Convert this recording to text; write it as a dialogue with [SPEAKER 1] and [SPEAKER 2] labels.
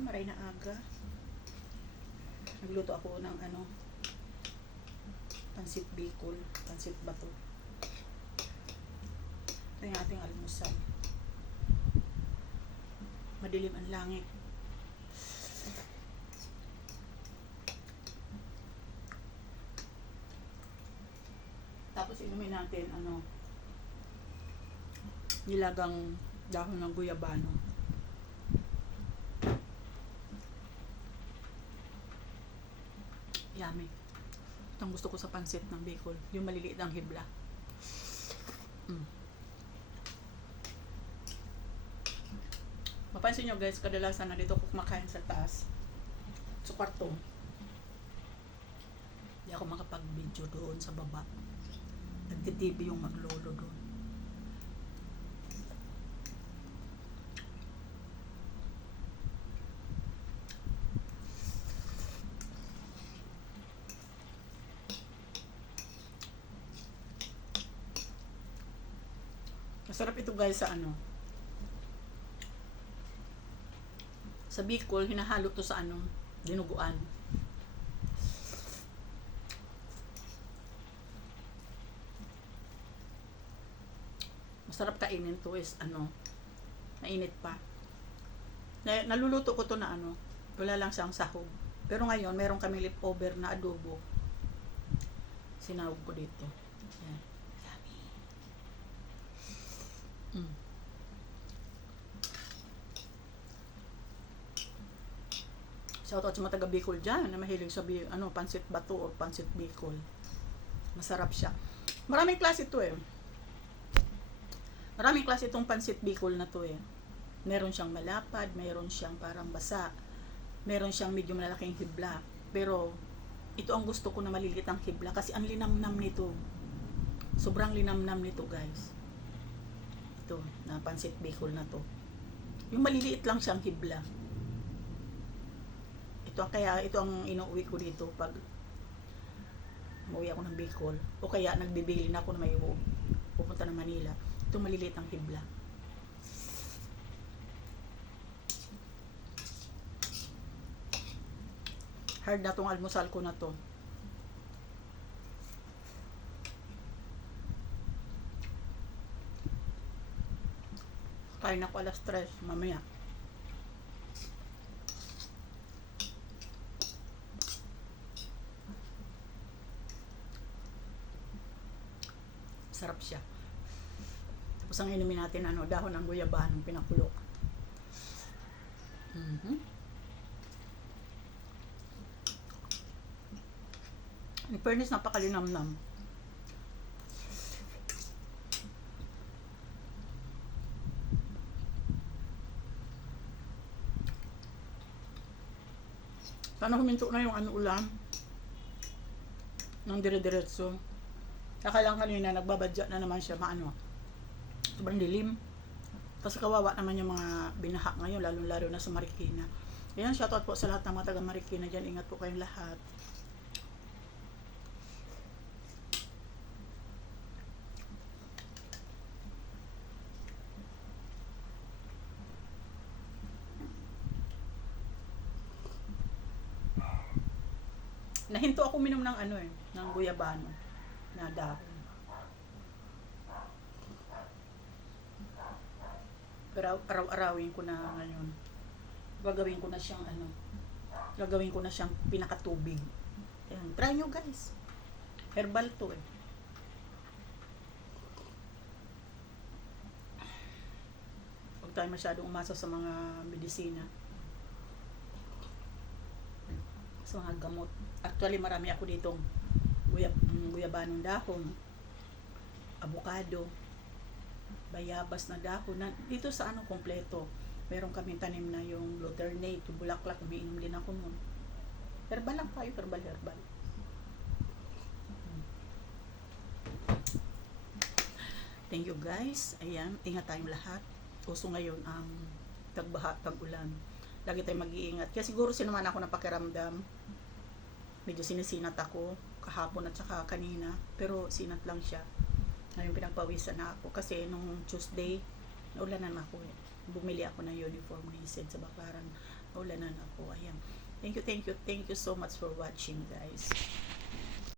[SPEAKER 1] Maray na aga. Nagluto ako ng ano, pansit bicol, pansit bato. Ito yung ating almusal. Madilim ang langit. Tapos inumin natin ano nilagang dahon ng guyabano. Yummy. Ito ang gusto ko sa pansit ng Bicol. Yung maliliit ang hibla. Mm. Mapansin nyo guys, kadalasan na dito ko kumakain sa taas. Sa kwarto. Hindi ako makapag-video doon sa baba. Nagtitv yung maglolo doon. Masarap ito guys sa ano. Sa Bicol, hinahalo to sa ano, dinuguan. Masarap kainin to is ano, mainit pa. Na, naluluto ko to na ano, wala lang siyang sahog. Pero ngayon, meron kami leftover na adobo. Sinahog ko dito. Yan. Yummy. Mm. Shoutout sa mga taga Bicol dyan na mahilig sa ano, pansit bato or pansit Bicol. Masarap siya. Maraming klase ito eh. Maraming klase itong pansit Bicol na to eh. Meron siyang malapad, meron siyang parang basa, meron siyang medyo malalaking hibla. Pero ito ang gusto ko na maliliit ang hibla kasi ang linamnam nito. Sobrang linamnam nito guys. Ito, na pansit Bicol na to. Yung maliliit lang siyang hibla. Ito kaya ito ang inuwi ko dito pag umuwi ako ng Bicol o kaya nagbibili na ako na may u- pupunta ng Manila. Ito maliliit ang hibla. Hard na tong almusal ko na to. Kain ako alas 3 mamaya. Sarap siya. Tapos ang inumin natin, ano, dahon ng guyabanong pinakulo. Mhm. In fairness, napakalinamnam. Sana huminto na yung ano ulam ng dire-diretso. Kaya lang kanina, nagbabadya na naman siya, maano, sobrang dilim. Kasi kawawa naman yung mga binaha ngayon, lalo-lalo na sa Marikina. Ayan, shoutout po sa lahat ng mga taga Marikina dyan. Ingat po kayong lahat. Nahinto ako minom ng ano eh, ng guyabano na dahon. Pero araw-arawin ko na ngayon. Gagawin ko na siyang ano, gagawin ko na siyang pinakatubig. Ayan, try nyo guys. Herbal to eh. Huwag tayo masyadong umasa sa mga medisina. Sa mga gamot. Actually, marami ako ditong guyab, mm, guyabanong dahon, avocado, bayabas na dahon. Na, dito sa ano, kompleto. Meron kami tanim na yung luternate, yung bulaklak, umiinom din ako nun. Herbal lang tayo, herbal, herbal. Thank you guys. Ayan, ingat tayong lahat. Uso ngayon ang tagbaha, tag-ulan. Lagi tayong mag-iingat. Kaya siguro sinuman ako ng pakiramdam. Medyo sinisinat ako kahapon at saka kanina. Pero sinat lang siya. Ngayon pinagpawisan na ako. Kasi nung Tuesday, naulanan ako eh. Bumili ako ng uniform ni Sid sa Bakaran. Ulanan ako. Ayan. Thank you, thank you, thank you so much for watching guys.